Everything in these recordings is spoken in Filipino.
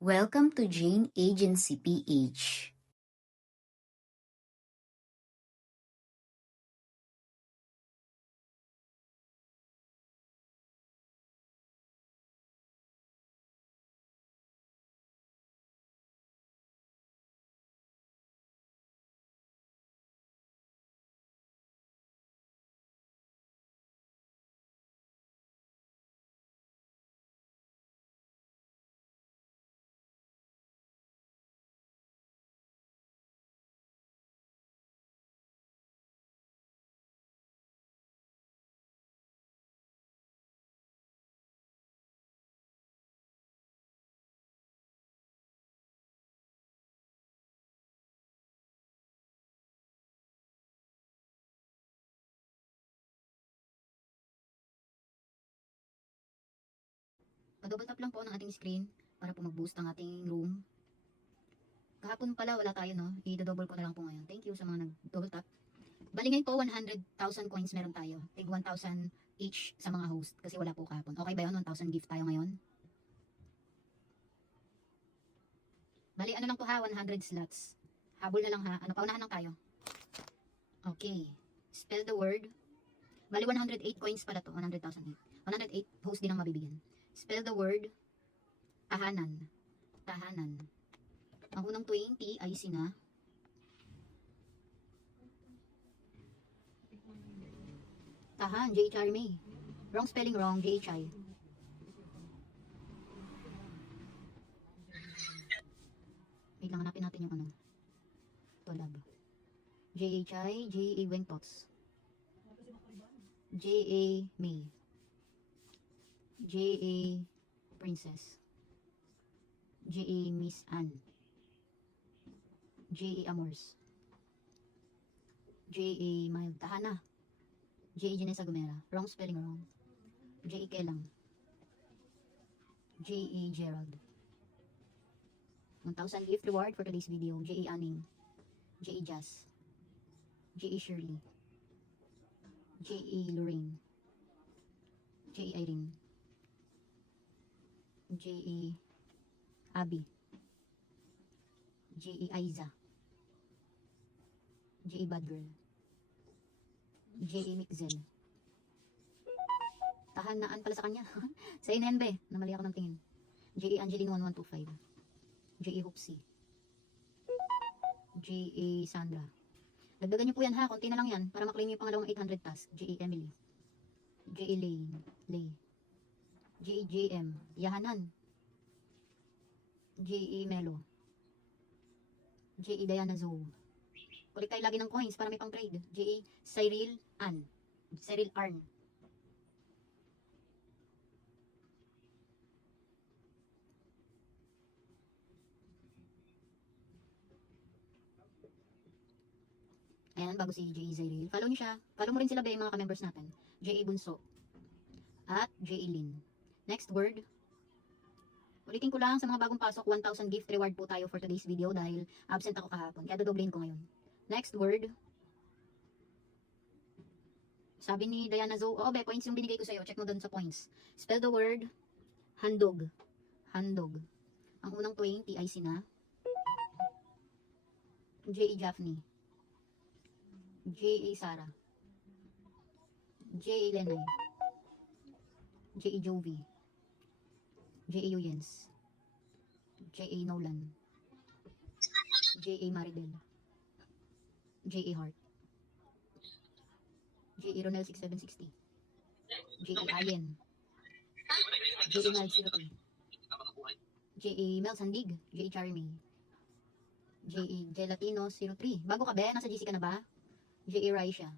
Welcome to Jane Agency PH. Pa-double tap lang po ng ating screen para po mag-boost ang ating room. Kahapon pala wala tayo, no? I-double ko na lang po ngayon. Thank you sa mga nag-double tap. Bali ngayon po 100,000 coins meron tayo. Tig 1,000 each sa mga host kasi wala po kahapon. Okay ba yun? 1,000 gift tayo ngayon. Bali ano lang po ha, 100 slots. Habol na lang ha. Ano, paunahan lang tayo. Okay. Spell the word. Bali 108 coins pala to. 100,008. 108 host din ang mabibigyan. Spell the word tahanan. Tahanan. Ang unang 20 ay sina Tahan, J.H.R. May. Wrong spelling wrong, J.H.I. Wait lang, hanapin natin yung ano. Tolab. J.H.I. J.A. Wengtots. J.A. May. J.A. Princess. J.A. Miss Anne. J.A. Amors. J.A. Mild. Tahana. J.A. Janessa Gumera. Wrong spelling wrong. J.A. Kelang. J.A. Gerald. 1,000 gift reward for today's video. J.A. Aning. J.A. Jazz. J.A. Shirley. J.A. Lorraine. J.A. Irene. J.A. Abby. J.A. Aiza. J.A. Bad Girl. J.A. Mixzel. Tahanaan pala sa kanya. Sa Inenbe. Namali ako ng tingin. J.A. Angeline 1125. J.A. Hoopsie. J.A. Sandra. Dagdagan niyo po yan ha. Konti na lang yan. Para maklaim niyo yung pangalawang 800 task. J.A. Emily. J.A. Lane. Lay. J.A. J.M. Yahanan. J.A. Melo. J.A. Diana Zoe. Kulit tayo lagi ng coins para may pang trade. J.A. Cyril Ann. Cyril Arn. Ayan, bago si J.A. Cyril. Follow niyo siya. Follow mo rin sila ba yung mga ka-members natin. J.A. Bunso. At J.A. Lin. Next word. Ulitin ko lang sa mga bagong pasok, 1,000 gift reward po tayo for today's video dahil absent ako kahapon. Kaya dodoblein ko ngayon. Next word. Sabi ni Diana Zoe, oh, be, points yung binigay ko sa'yo. Check mo dun sa points. Spell the word handog. Handog. Ang unang 20 ay sina J.A. Jaffney. J.A. Sara. J.A. Lenay. J.A. Jovi. J.A. Uyens. J.A. Nolan. J.A. Maridel. J.A. Hart. J.A. Ronel 6760. J.A. Allen. J.A. Mild 03. J.A. Mel Sandig. J.A. Charmy. J.A. Gelatino 03. Bago ka ba? Nasa GC ka na ba? J.A. Raisha.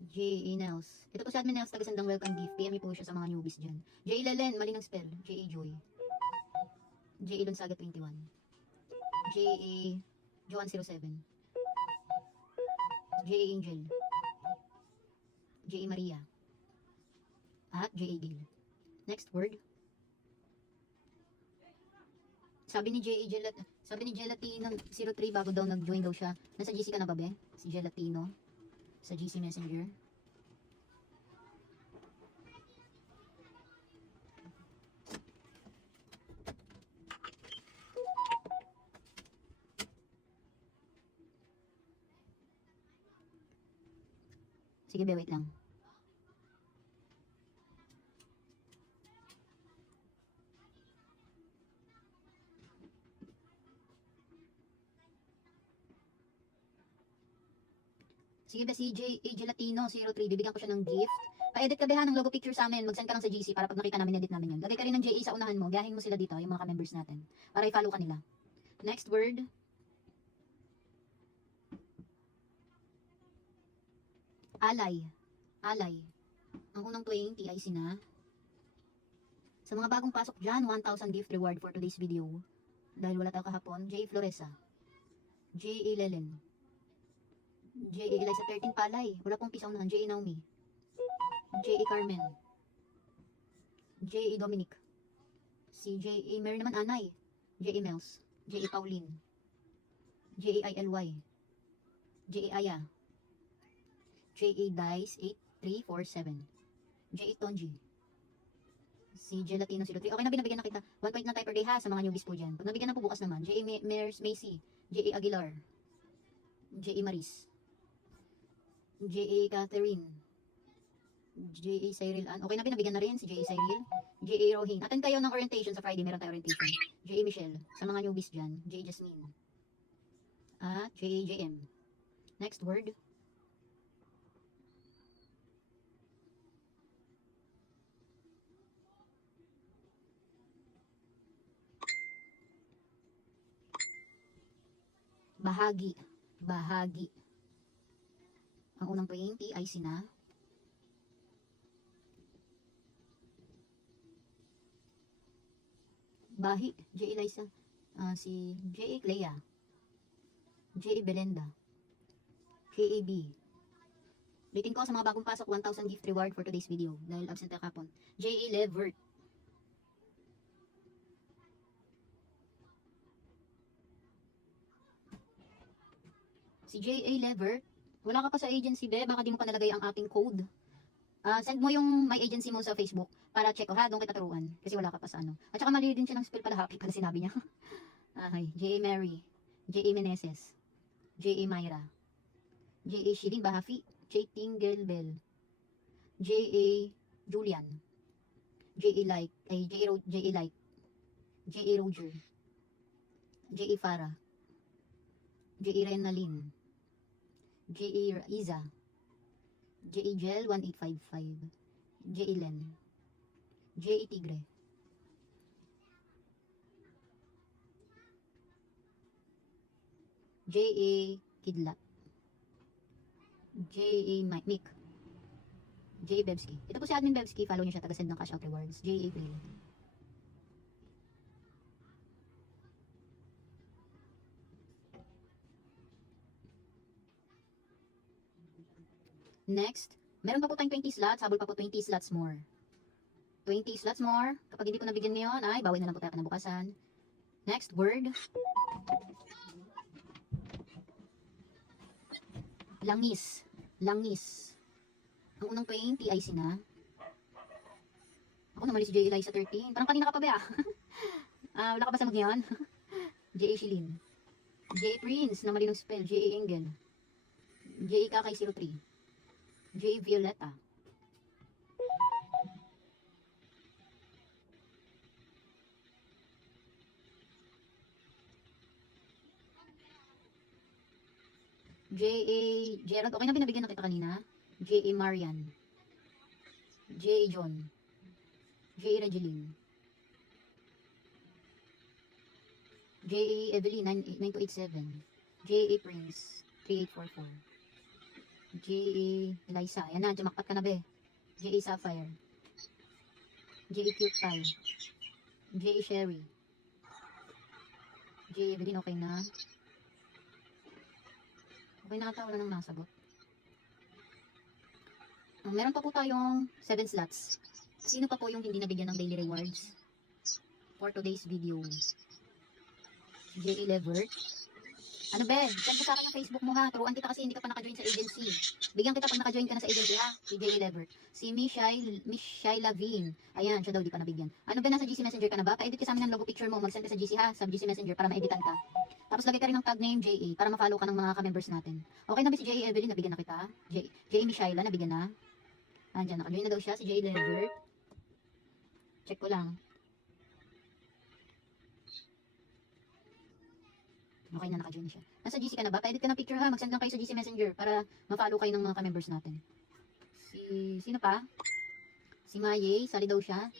J.A. Nels. Ito po si Admin Nels, taga-sendang welcome gift. PM po siya sa mga newbies dyan. J.A. Lelen, mali ng spell. J.A. Joy. J.A. Lonsaga 21. J.A. Joan 07. J.A. Angel. J.A. Maria. At J.A. Gil. Next word. Sabi ni Gelatino 03 bago daw nag-join daw siya. Nasa GC ka na ba, be? Si Gelatino. Sa GC Messenger. Sige, be, wait lang. Sige ba si AJ Latino 03, bibigyan ko siya ng gift. Pa-edit ka beha ng logo picture sa amin. Mag-send ka lang sa GC para pag nakita namin, edit namin yun. Lagay ka rin ng JA sa unahan mo. Gayahin mo sila dito, yung mga ka-members natin. Para i-follow ka nila. Next word. Alay. Alay. Ang unang 20 ay sina. Sa mga bagong pasok dyan, 1,000 gift reward for today's video. Dahil wala tayo kahapon. J. Floresa. J. Lelen. J. Eliza 13 Palay. Wala pong pisa unahan. J. Naomi. J.A. Carmen, J.A. Dominic, si J.A. Mary naman Anay, J.A. Mels, J.A. Pauline, J.A. ILY, J.A. Aya, J.A. Dice 8347, J.A. Tonji, si J. Latino 03. Okay na, binabigyan na kita. 1 point na tayo per day ha sa mga newbies po dyan. Pag nabigyan na po bukas naman, J.A. Mares Macy, J.A. Aguilar, J.A. Maris, J.A. Catherine, J.A. Cyril Ann. Okay na, binabigyan na rin si J.A. Cyril. J.A. Rohin. Attend kayo ng orientation sa Friday. Meron tayo orientation. J.A. Michelle. Sa mga newbies dyan. J.A. Jasmine. At J.A. JM. Next word. Bahagi. Bahagi. Ang unang 20 ay sina. Bahi, J. Eliza, si J. Clea, J. Belenda, J. B. Rating ko sa mga bagong pasok, 1,000 gift reward for today's video dahil absent tayo kapon. J. Levert, si J. Levert, wala ka pa sa agency be, baka di mo pa nalagay ang ating code. Send mo yung my agency mo sa Facebook para check ko ha, doon kita turuan. Kasi wala ka pa sa ano. At saka mali din siya ng spell pala, happy pala sinabi niya. J.A. Mary, J.A. Meneses, J.A. Myra, J.A. Shirin Bahafi, J. Tingelbel, J.A. Julian, J.A. Like, ay J.A. Like, J.A. Roger, J.A. Farah, J.A. Renalyn, J.A. Iza, J.A. Gel 1855, J.A. Len, J.A. Tigre, J.A. Kidlat, J.A. Mick, J.A. Bebski. Ito po si Admin Bebski, follow niyo siya, taga-send ng cash out rewards. J.A. April. Next, meron pa po tayong 20 slots, habol pa po 20 slots more. 20 slots more. Kapag hindi po nabigyan ngayon, ay bawi na lang po tayo panabukasan. Next word. Langis. Langis. Ang unang 20 ay sina. Ako namali si J. Eliza 13. Parang kanina ka pa ba wala ka ba sa mood ngayon? J. Shilin. J. Prince na mali ng spell. J. Engel. J. Kakay 03. J. Violeta. J.A. Gerald. Okay na, binabigyan na kita kanina. J.A. Marian. J.A. John. J.A. Regeline. J.A. Evelyn 9287. J.A. Prince 3844. J.A. Eliza. Yan na, jumakpat ka na be. J.A. Sapphire. J.A. Cute Pie. J.A. Sherry. J.A. Evelyn, okay na. Okay na ata, wala nang nasagot. Meron pa po tayong 7 slots. Sino pa po yung hindi nabigyan ng daily rewards for today's video? J.A. Levert, Ano be, send mo sa akin yung Facebook mo ha. Turuan kita kasi hindi ka pa naka-join sa agency. Bigyan kita pag naka-join ka na sa agency ha. Si J.A. Levert. Si Michelle Lavin. Ayan, siya daw di pa nabigyan. Ano ba, nasa GC Messenger ka na ba? Pa-edit ka sa amin ng logo picture mo. Mag-send ka sa GC ha. Sa GC Messenger para ma-editan ka. Tapos lagay ka rin ng tag name J.A. para ma-follow ka ng mga ka-members natin. Okay na ba si J.A. Evelyn? Nabigyan na kita. J.A. Michelle, nabigyan na. Andyan, naka-join na daw siya. Si J.A. Levert. Check ko lang. Okay na, naka-join na siya. Nasa GC ka na ba? Pa-edit ka ng picture ha. Mag-send lang kayo sa GC Messenger para ma-follow kayo ng mga ka-members natin. Sino pa? Si Maye, sali daw siya.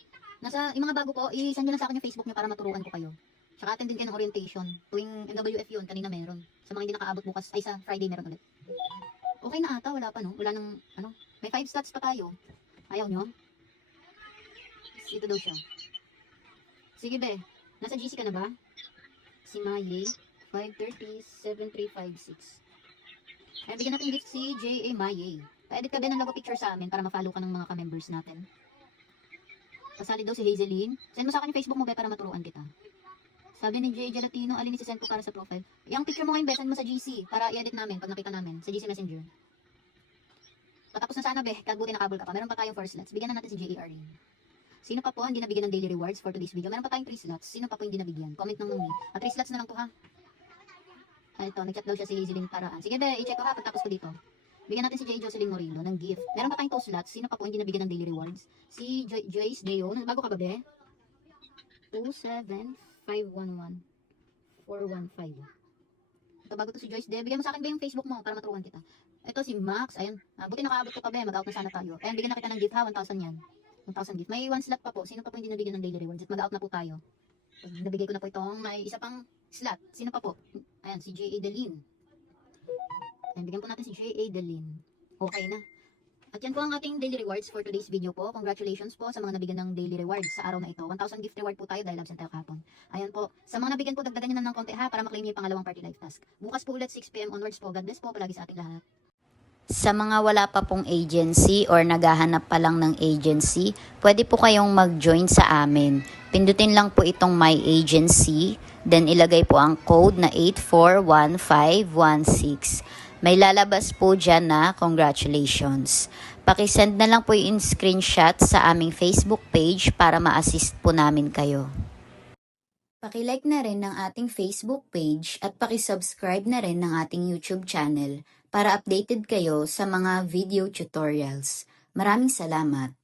Yung mga bago ko, i-send nyo lang sa akin yung Facebook nyo para maturuan ko kayo. Tsaka attend din kayo ng orientation. Tuwing MWF yun, kanina meron. Sa mga hindi nakaabot bukas, ay sa Friday meron ulit. Okay na ata, wala pa no? Wala nang, may 5 slots pa tayo. Ayaw nyo? Ito daw siya. Sige be, nasa GC ka na ba? Si Maye, 530, 7356. Ay, bigyan natin gift si J.A. Maye. Pa-edit ka din ng logo picture sa amin para ma-follow ka ng mga ka-members natin. Pasali daw si Hazeline. Send mo sa akin yung Facebook mo be para maturuan kita. Sabi ni J. Gelatino, alin isisend ko para sa profile. Yung picture mo ngayon be, send mo sa GC para i-edit namin pag nakita namin sa GC Messenger. Patapos na sana be, kaguti nakabol ka pa. Meron pa tayong 4 slots. Bigyan na natin si J.A. Rin. Sino pa po hindi nabigyan ng daily rewards for today's video? Meron pa tayong 3 slots. Sino pa po hindi nabigyan? Comment nang nung 3 slots na lang to ha. Ito, nag-chat daw siya si Hazeline Paraan. Sige be, i-check ko ha pagtapos ko dito. Bigyan natin si J. Jocelyn Morillo ng gift. Meron pa tayong 2 slots. Sino pa po hindi nabigyan ng daily rewards? Si Joyce Deo. Bago ka ba be? 27511 415. Ito, bago to si Joyce Deo. Bigyan mo sa akin ba yung Facebook mo para maturuan kita? Ito si Max. Ayan. Buti nakaabot ko pa be. Mag-out na sana tayo. Ayan, bigyan na kita ng gift ha. 1,000 yan. 1,000 gift. May 1 slot pa po. Sino pa po hindi nabigyan ng daily rewards? At mag-out na po tayo. Nabigay ko na po itong may isa pang slot. Sino pa po? Ayan, si J.A. Delin. Ayan, bigyan po natin si J.A. Delin. Okay na. At yan po ang ating daily rewards for today's video po. Congratulations po sa mga nabigyan ng daily rewards sa araw na ito. 1,000 gift reward po tayo dahil absent tayo kahapon. Ayan po. Sa mga nabigyan po, dagdagan nyo na ng konti ha para maklaim niyo yung pangalawang party life task. Bukas po ulit 6 PM onwards po. God bless po palagi sa ating lahat. Sa mga wala pa pong agency or naghahanap pa lang ng agency, pwede po kayong mag-join sa amin. Pindutin lang po itong My Agency, then ilagay po ang code na 841516. May lalabas po dyan na congratulations. Pakisend na lang po yung screenshot sa aming Facebook page para ma-assist po namin kayo. Pakilike na rin ng ating Facebook page at pakisubscribe na rin ng ating YouTube channel para updated kayo sa mga video tutorials. Maraming salamat!